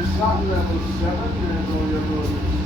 you're sat level 7, there's all your roads.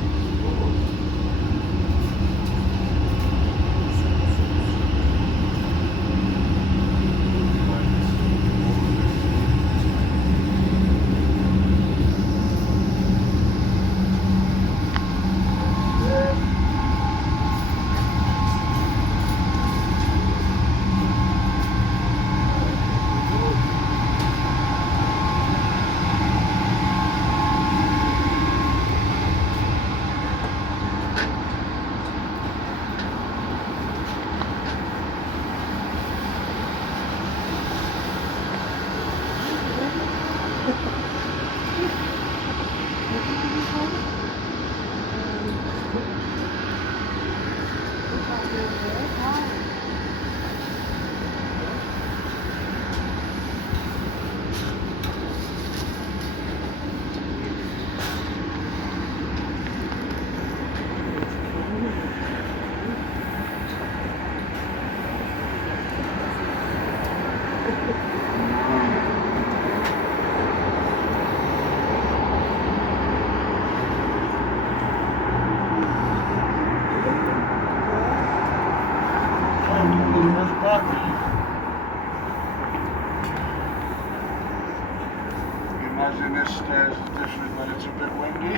Imagine this stairs is different when it's a bit windy.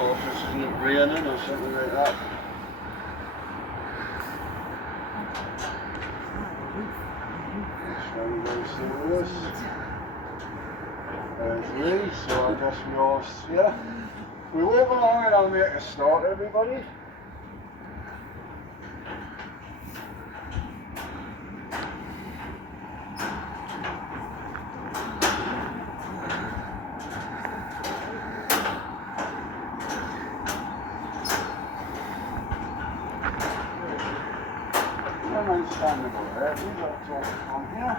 Or if it isn't raining or something like that. So we go through this. There's me, so I guess we all yeah. We walk along and I'll make a start, everybody. I'm standing over there, we've got to talk from here.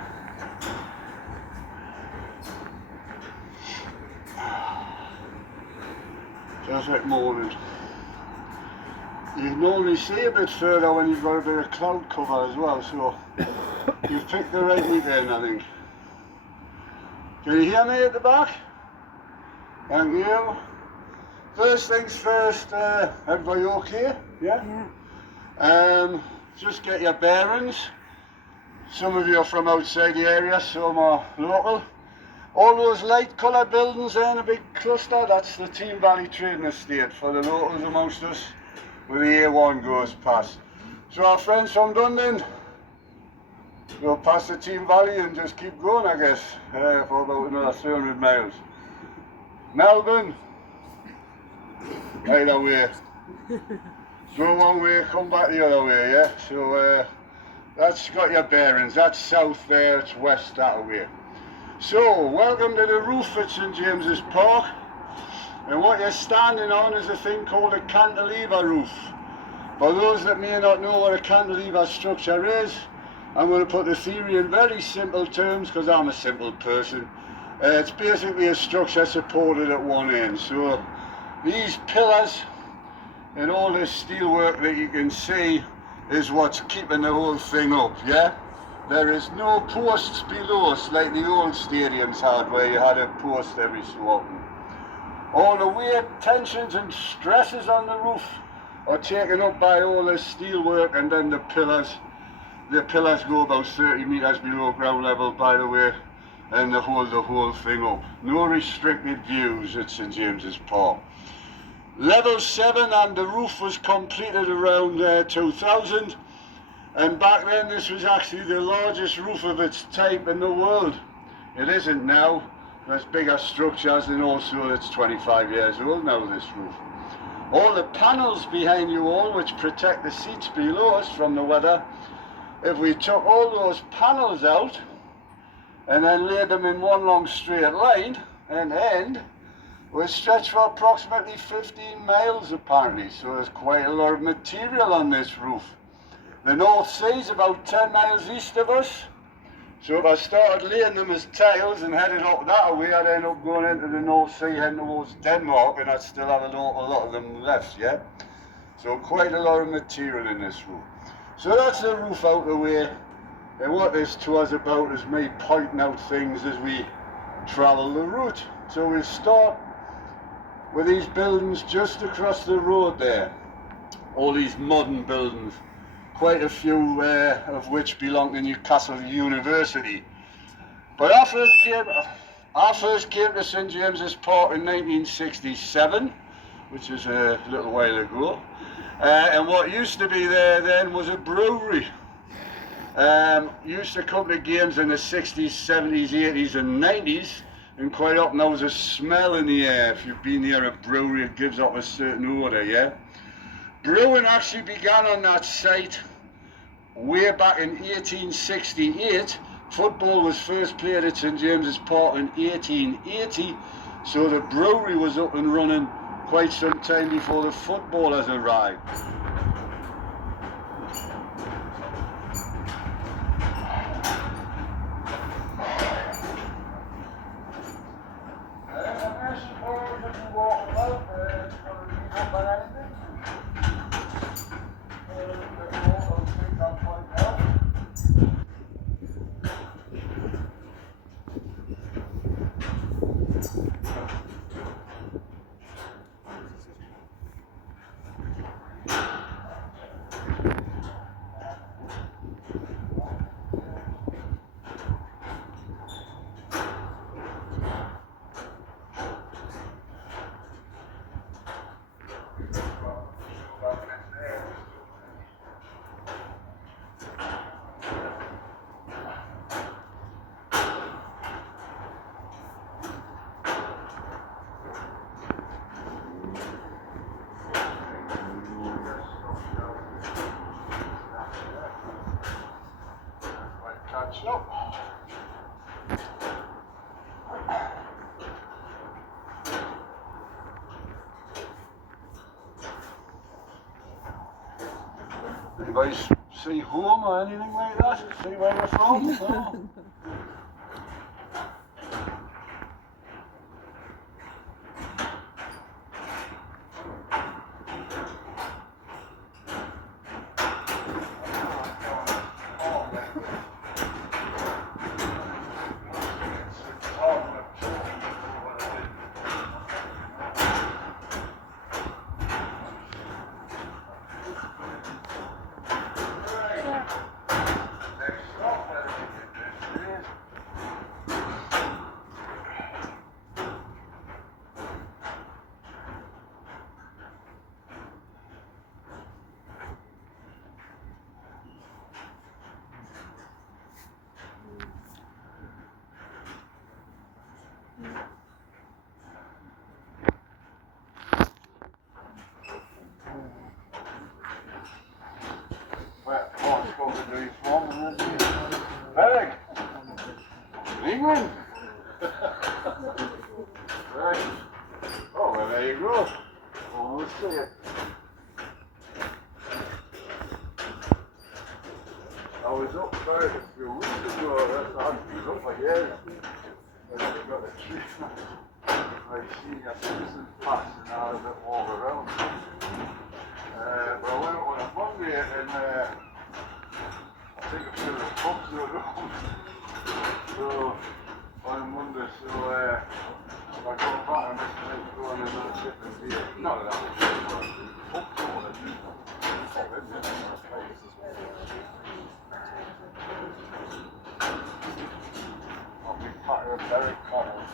Just like morning. You can only see a bit further when you've got a bit of cloud cover as well, so you've picked the right meter in, I think. Can you hear me at the back? Thank you. First things first, everybody okay? Yeah? Yeah. Just get your bearings. Some of you are from outside the area, some are local. All those light coloured buildings there in a big cluster, that's the Team Valley Trading Estate for the locals amongst us, where the A1 goes past. So our friends from London go past the Team Valley and just keep going, I guess, for about another 300 miles. Melbourne, either way. Go one way, come back the other way, yeah? So that's got your bearings. That's south there, it's west that way. So, welcome to the roof at St James's Park. And what you're standing on is a thing called a cantilever roof. For those that may not know what a cantilever structure is, I'm going to put the theory in very simple terms because I'm a simple person. It's basically a structure supported at one end. So, these pillars and all this steel work that you can see is what's keeping the whole thing up, yeah? There is no posts below us like the old stadiums had, where you had a post every so often. All the weight, tensions and stresses on the roof are taken up by all this steel work, and then the pillars. The pillars go about 30 metres below ground level, by the way, and they hold the whole thing up. No restricted views at St James's Park. Level 7, and the roof was completed around 2000. And back then this was actually the largest roof of its type in the world. It isn't now. There's bigger structures, and also it's 25 years old now, this roof. All the panels behind you all, which protect the seats below us from the weather, if we took all those panels out and then laid them in one long straight line and end, we're stretched for approximately 15 miles apparently, so there's quite a lot of material on this roof. The North Sea is about 10 miles east of us, so if I started laying them as tiles and headed up that way, I'd end up going into the North Sea heading towards Denmark, and I'd still have a lot of them left, yeah? So quite a lot of material in this roof. So that's the roof out the way. And what this tour's about is me pointing out things as we travel the route. So we'll start with these buildings just across the road there. All these modern buildings, quite a few of which belong to Newcastle University. But our first came to St James's Park in 1967, which is a little while ago. And what used to be there then was a brewery. Used to come to games in the 60s, 70s, 80s and 90s, and quite often there was a smell in the air. If you've been near a brewery, it gives off a certain odour, yeah? Brewing actually began on that site way back in 1868. Football was first played at St James's Park in 1880, so the brewery was up and running quite some time before the footballers arrived. Anybody see home or anything like that? See where we're from? No? Berg! England! Right. Oh, well, there you go. Almost there. I was up about a few weeks ago. I hadn't been up for years. I got a tree. I seen a citizen passing out of it all around. But I went on a Monday and I think a few of the pubs were around. So, on Monday, so I got back and just going in a different day. Not that I was pubs or whatever. I'll be part of Derek Cotton.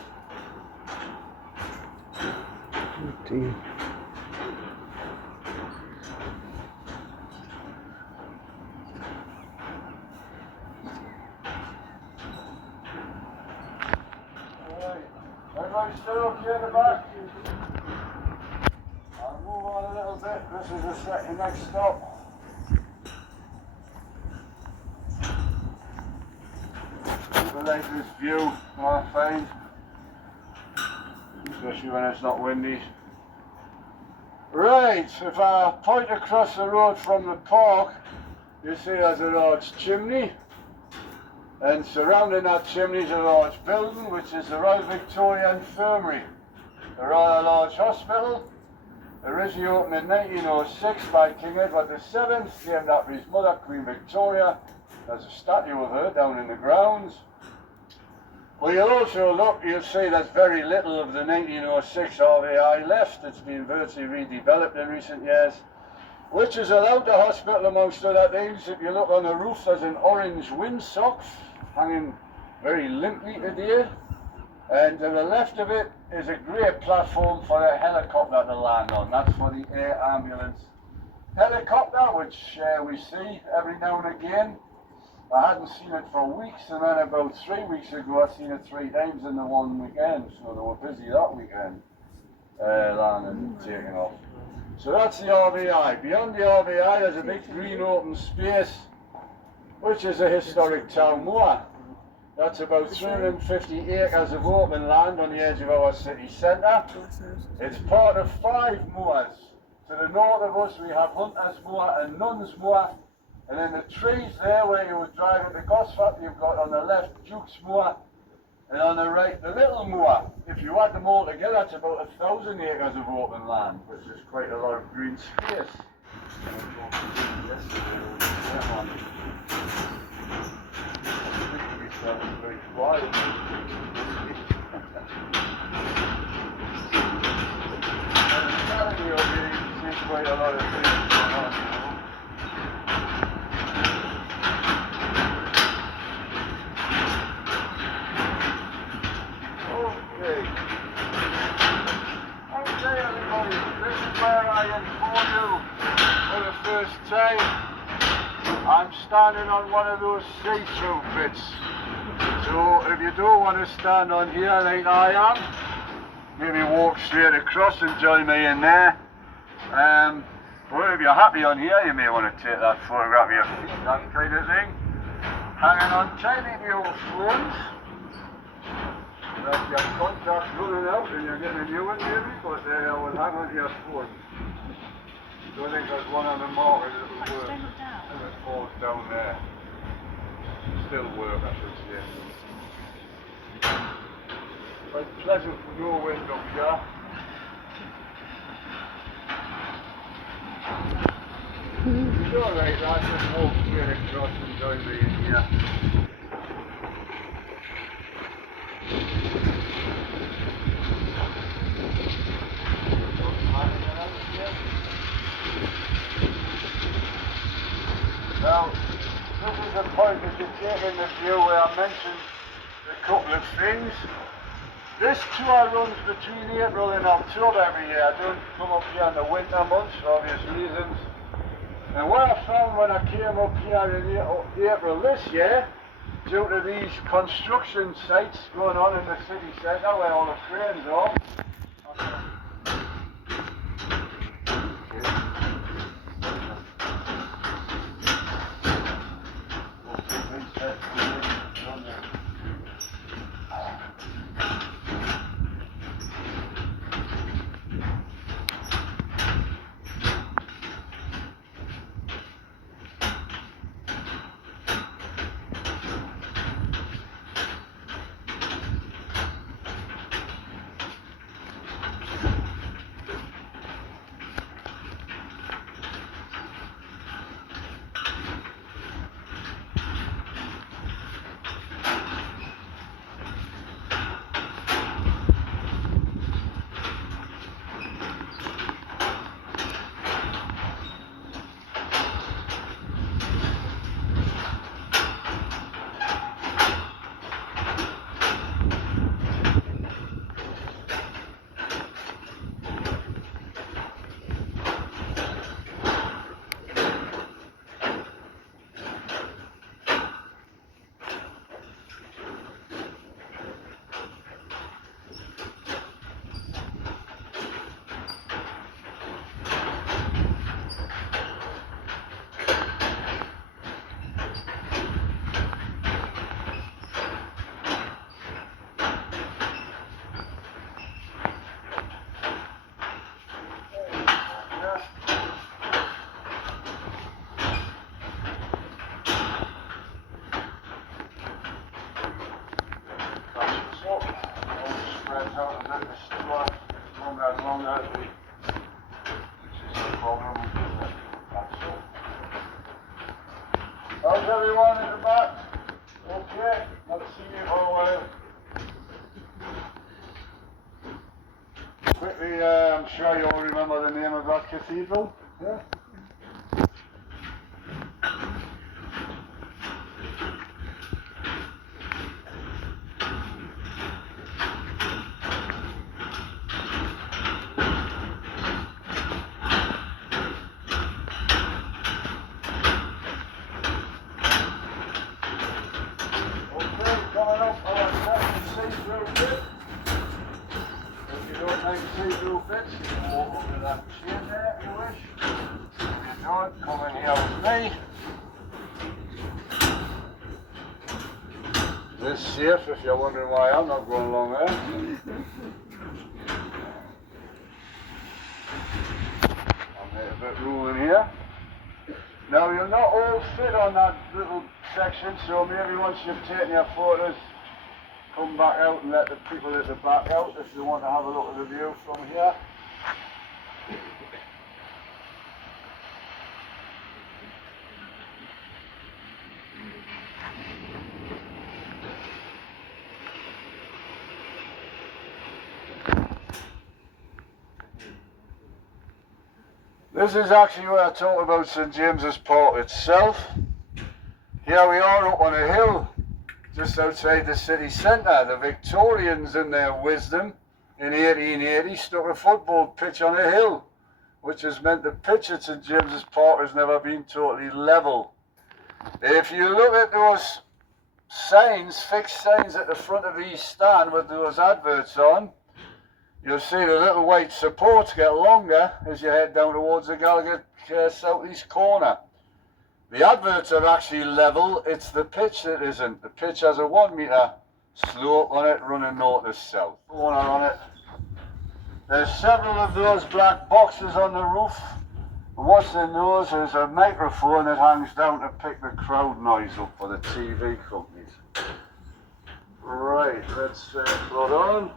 Dear. Everybody still okay at the back? I'll move on a little bit. This is the next stop. I like this view, I find. Especially when it's not windy. Right, if I point across the road from the park, you see there's a large chimney. And surrounding that chimney is a large building, which is the Royal Victoria Infirmary, a rather large hospital, originally opened in 1906 by King Edward VII, named after his mother, Queen Victoria, There's a statue of her down in the grounds. Well, you'll also look, you'll see there's very little of the 1906 RVI left. It's been virtually redeveloped in recent years, which has allowed the hospital, amongst other things. If you look on the roof, there's an orange windsock hanging very limply today. And to the left of it is a great platform for a helicopter to land on. That's for the air ambulance helicopter, which we see every now and again. I hadn't seen it for weeks, and then about 3 weeks ago I seen it 3 times in the one weekend, so they were busy that weekend, landing and taking off. So that's the RVI. Beyond the RVI there's a big green open space, which is a historic town moor. That's about 350 acres of open land on the edge of our city centre. It's part of 5 moors. To the north of us we have Hunters Moor and Nuns Moor, and then the trees there where you would drive into Gosford, you've got on the left Duke's Moor, and on the right the Little Moor. If you add them all together, it's about 1,000 acres of open land, which is quite a lot of green space. Very quiet. Quite a lot of things going on, you know. Okay. Okay, everybody, this is where I inform you for the first time. I'm standing on one of those see-through bits. So if you don't want to stand on here like I am, maybe walk straight across and join me in there. Well, if you're happy on here, you may want to take that photograph of your feet, that kind of thing. Hanging on tightly to your phones. That's your contact running out and you're getting a new one maybe, but I will hang on to your phone. Don't think there's one on the market that will work. And it falls down there. Still work, I should say. Quite pleasant, no wind up here. It's alright, I just walk straight across and join me in here. Now, this is the point that you take in the view where I mentioned a couple of things. This tour runs between April and October every year. I don't come up here in the winter months for obvious reasons. And what I found when I came up here in April this year, due to these construction sites going on in the city centre where all the cranes are, How's everyone? sure you all remember the name of that cathedral. Yeah? Okay, coming up our second see-through bit. If you don't like see-through bits, you can walk up to that chain there if you wish. If you don't, come in here with me. This is safe if you're wondering why I'm not going along there. I'll make a bit of room in here. Now you're not all fit on that little section, so maybe once you've taken your photos, come back out and let the people at the back out if you want to have a look at the view from here. This is actually where I talk about St James's Park itself. Here we are up on a hill just outside the city centre. The Victorians, in their wisdom, in 1880 stuck a football pitch on a hill, which has meant the pitch at St James's Park has never been totally level. If you look at those signs, fixed signs at the front of each stand with those adverts on, you'll see the little white supports get longer as you head down towards the Gallagher southeast corner. The adverts are actually level, it's the pitch that isn't. The pitch has a 1 metre slope on it running north to south. Corner on it. There's several of those black boxes on the roof. What's in those is a microphone that hangs down to pick the crowd noise up for the TV companies. Right, let's plod on.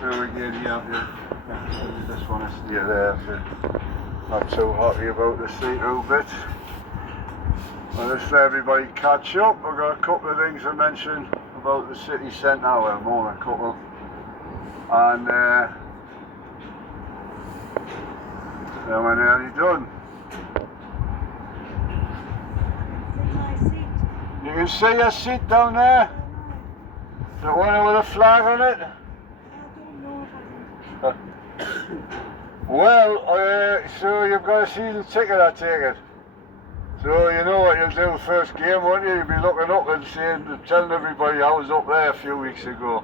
through again here. I just want to stay there. So not too happy about the see-through bits. I'll just let everybody catch up. I've got a couple of things to mention about the city centre. Well, more than a couple. And then we're nearly done. You can see your seat down there. The one with a flag on it. Well, so you've got a season ticket, I take it. So you know what you'll do first game, won't you? You'll be looking up and saying, telling everybody I was up there a few weeks ago.